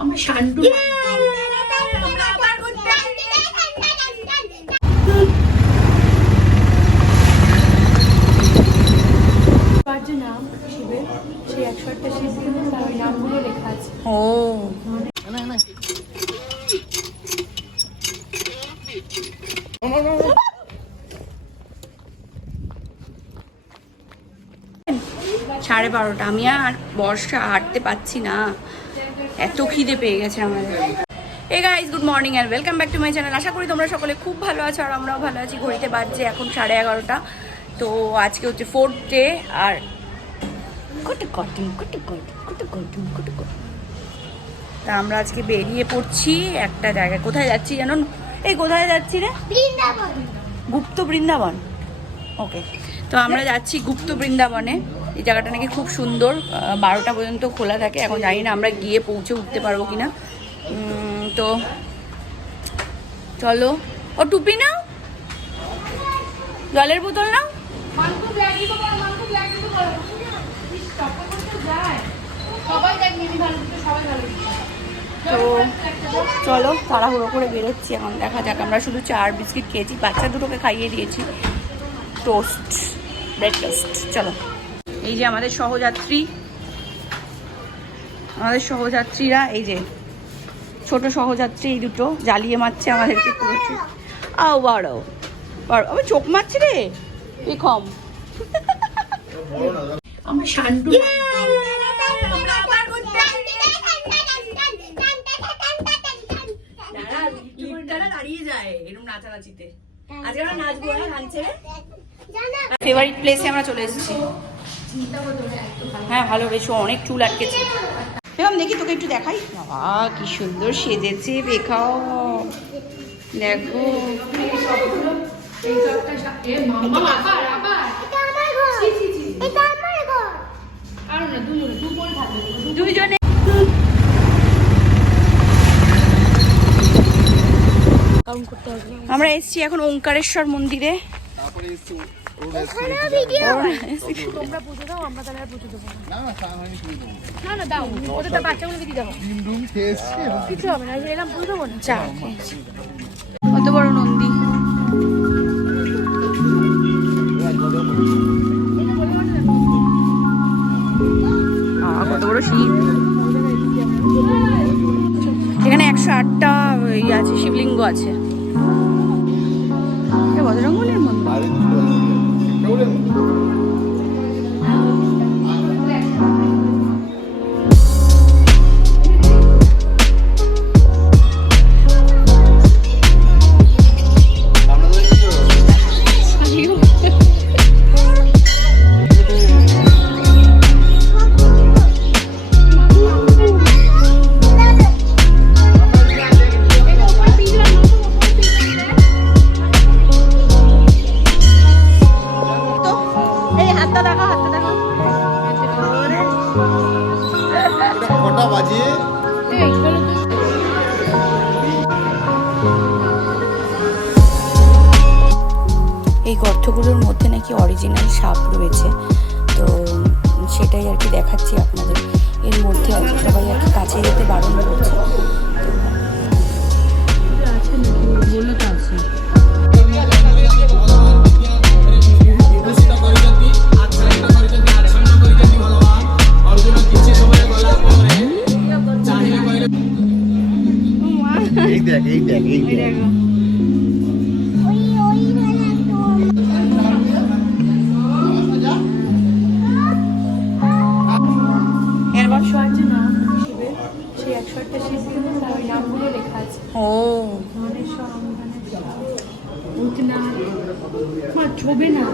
আমরা শান্টু নাম শিবের সেই 108টা শিব ওই নামগুলো লেখা আছে। ও সাড়ে 12টা, আমি আর বর্ষা হাঁটতে পারছি না, এত খিদে পেয়ে গেছে আমাদের। এই guys, good morning and welcome back to my channel. আশা করি তোমরা সকলে খুব ভালো আছো আর আমরাও ভালো আছি। ঘড়িতে বাজছে এখন 11:30। তো আজকে হচ্ছে 4th ডে আর তা আমরা আজকে বেরিয়ে পড়ছি একটা জায়গায়। কোথায় যাচ্ছি জানো? এই কোথায় যাচ্ছি রে? গুপ্ত বৃন্দাবন। ওকে, তো আমরা যাচ্ছি গুপ্ত বৃন্দাবনে। এই জায়গাটা নাকি খুব সুন্দর, 12টা পর্যন্ত খোলা থাকে। এখন জানি না আমরা গিয়ে পৌঁছে উঠতে পারবো কিনা। তো চলো। ও টুপি নাও, জলের বোতল নাও। তো চলো, তাড়াহুড়ো করে বেরোচ্ছি এখন। দেখা যাক। আমরা শুধু 4 বিস্কিট খেয়েছি, বাচ্চা দুটোকে খাইয়ে দিয়েছি টোস্ট, ব্রেড টোস্ট। চলো, এই যে আমাদের সহযাত্রীরা, এই যে ছোট সহযাত্রী, এই দুটো জ্বালিয়ে মারছে আমাদেরকে পুরোছে। আও বড় আবার চোখ মারছে রে কম। আমরা শান্টু দাঁড়িয়ে যায় এরকম নাচানাচিতে। আজকে আমরা নাচবো, নাচছে। ফেভারিট প্লেসে আমরা চলে এসেছি। হ্যাঁ ভালো, বেশ অনেক চুল আটকেছে। বেগম দেখি তোকে একটু দেখাই। বাবা কি সুন্দর সেজেছে বেখাও, দেখো। দুইজনে আমরা এসছি এখন ওঙ্কারেশ্বর মন্দিরে। তোমরা পুজো দাও, আমরা তাহলে আর পুজো দেবো না। না দাও, ওদের তো বাচ্চাগুলোকে দিয়ে দেবো, কিছু হবে না। এরকম পুজো দেবো না। চা কত বড় নন্দী, কত বড় শিব। এখানে 108টা ইয়ে আছে, শিবলিঙ্গ আছে। বজরঙ্গলের মন্দির। এই গর্তগুলোর মধ্যে নাকি অরিজিনাল সাপ রয়েছে, তো সেটাই আর কি দেখাচ্ছি আপনাদের। এর মধ্যে আছে, সবাই আর কি কাছে যেতে বারণ করছে। সেই 108টা শিব ওই নামগুলো লেখা আছে। ও ছবি না।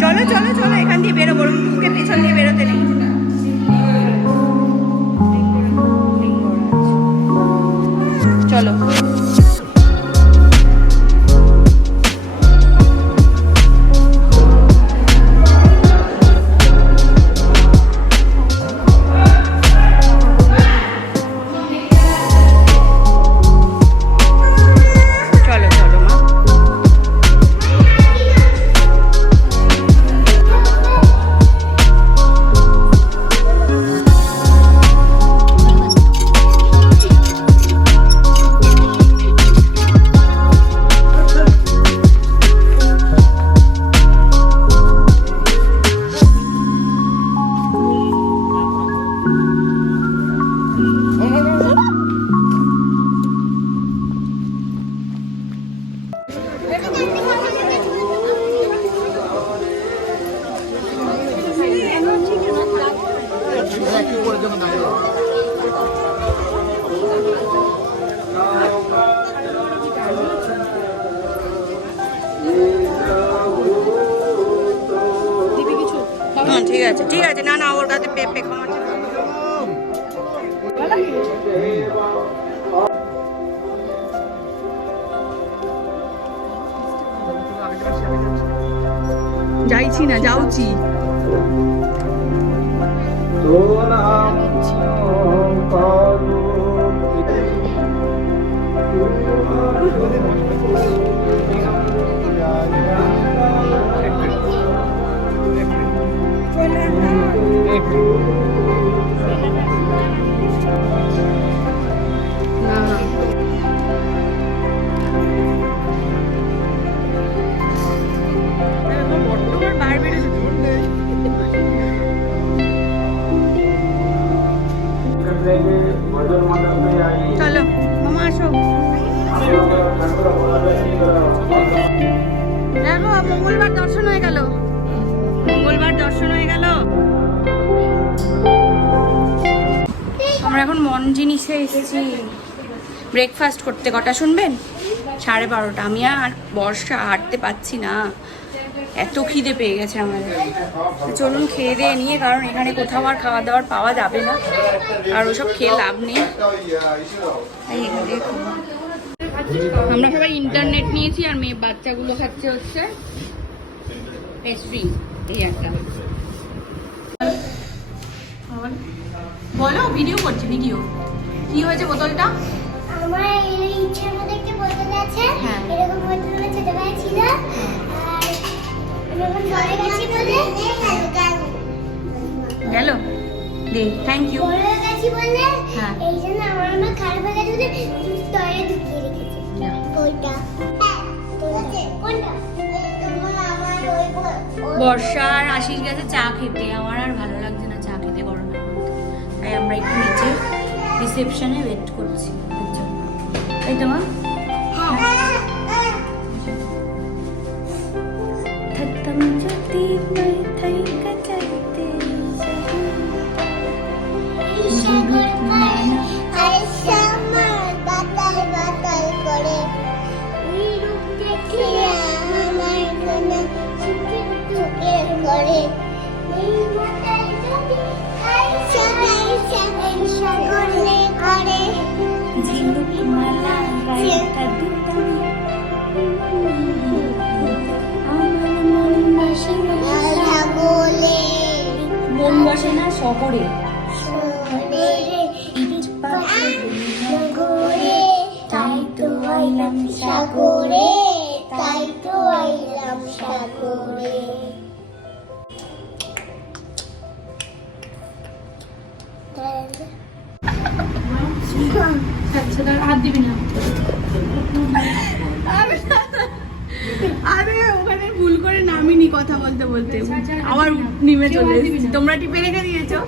চলো চলো চলো, এখান দিয়ে বেরোবো, মুখে পেছন দিয়ে বেরোতে নেই। চলো একটু করে জন্য দাঁড়িয়ে ঠিক আছে ঠিক আছে, না না ওর কাছে পেঁপে খাওয়াচ্ছে। যাইছি না, যাওছি। চলো মামা আসো। দেখো মঙ্গলবার দর্শন হয়ে গেল, মঙ্গলবার দর্শন হয়ে গেল। আমরা এখন মন জিনিসে এসেছি ব্রেকফাস্ট করতে। কটা শুনবেন? 12:30। আমি আর বর্ষা হাঁটতে পারছি না, এত খিদে পেয়ে গেছে আমাদের। চলুন খেয়ে দিয়ে নিয়ে, কারণ এখানে কোথাও আর খাওয়া দাওয়ার পাওয়া যাবে না, আর ওসব খেয়ে লাভ নেই। আমরা সবাই ইন্টারনেট নিয়েছি, আর মেয়ে বাচ্চাগুলো খাচ্ছে হচ্ছে পেস্ট্রি। এই একটা বলো, ভিডিও করছি ভিডিও। কি হয়েছে বোতলটা? আমার এই ইচ্ছার মধ্যে একটা বোতল আছে, হ্যাঁ। এরকম বোতল আমার ছোটবেলায় ছিল, আর আমি এখন বড় গেছি বলে গেল দে, থ্যাংক ইউ। বড় গেছি বলে হ্যাঁ। এই জন্য আমার খারাপ হয়ে গেছে বলে টয়ে ঢুকিয়ে রেখেছি। ওইটা কোনটা? আমার ওই বর্ষা আর আশিস গেছে চা খেতে। আমার আর ভালো লাগছে না চা খেতে গরমের মধ্যে, তাই আমরা একটু নিচে রিসেপশনে ওয়েট করছি ওর জন্য। তাই তো মা? থাকতাম যদি নাই থাইকা চাইতে সাগর পার আর সামার বাতাল বাতাল করে, এই রূপ দেখে আমার মনে সুখে সুখে করে। এই বাতাল যদি সবাই সবাই সাগরে করে, ঝিনুক মালা গাইতা দিতাম আমার মন বসে না বলে মন বসে না শহরে শোনে ইট পাখি সাগরে, তাই তো আইলাম সাগরে, তাই তো আইলাম সাগরে। হাত দিবি না। আরে ওখানে ভুল করে নামিনি কথা বলতে বলতে, আবার নেমে চলে এসেছি। তোমরা টিপে রেখে দিয়েছো।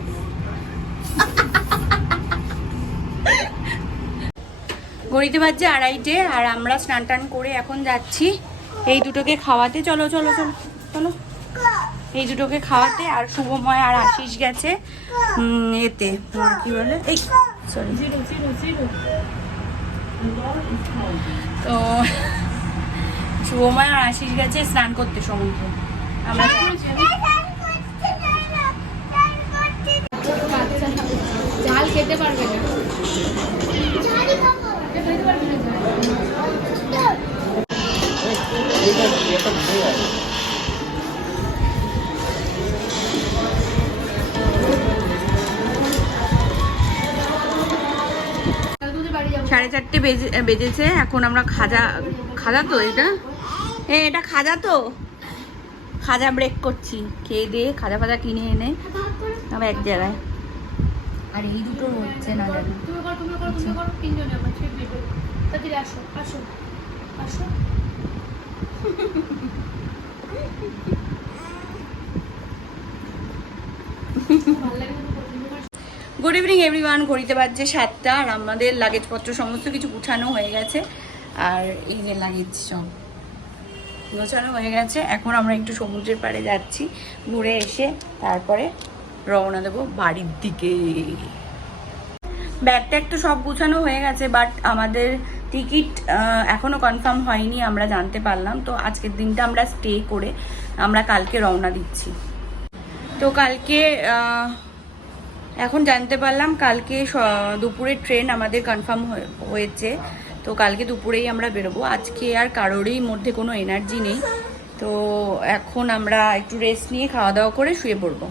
ঘড়িতে বাজছে 2:30, আর আমরা স্নান টান করে এখন যাচ্ছি এই দুটোকে খাওয়াতে। চলো চলো চলো চলো, এই দুটোকে খাওয়াতে। আর শুভময় আর আশিস গেছে এতে কি বলে, এই সরি তো শুভময় আর আশিস গেছে স্নান করতে সমুদ্রে। আমরা ঝাল খেতে পারবে না। খেতে পারবি না ঝাল। সাড়ে 4টে বেজেছে। এখন আমরা খাজা তো এটা খাজা তো খাজা ব্রেক করছি। খেয়ে দিয়ে খাজা ফাজা কিনে এনে আমরা এক জায়গায়। আর এই দুটো হচ্ছে না জানি। তুমি করো তিনজনে আমরা ছেড়ে দেব। তাড়াতাড়ি আসো আসো আসো। ভালো লাগে না? Good evening everyone. ঘড়িতে বাজছে 7টা, আর আমাদের লাগেজপত্র সমস্ত কিছু গুছানো হয়ে গেছে। আর এই যে লাগেজ সব গোছানো হয়ে গেছে। এখন আমরা একটু সমুদ্রের পাড়ে যাচ্ছি, ঘুরে এসে তারপরে রওনা দেবো বাড়ির দিকে। ব্যাগ ট্যাগ তো সব গুছানো হয়ে গেছে, বাট আমাদের টিকিট এখনও কনফার্ম হয়নি, আমরা জানতে পারলাম। তো আজকের দিনটা আমরা স্টে করে আমরা কালকে রওনা দিচ্ছি। তো কালকে এখন জানতে পারলাম কালকে দুপুরের ট্রেন আমাদের কনফার্ম হয়েছে। তো কালকে দুপুরেই আমরা বেরোবো। আজকে আর কারোরই মধ্যে কোনো এনার্জি নেই, তো এখন আমরা একটু রেস্ট নিয়ে খাওয়া দাওয়া করে শুয়ে পড়বো।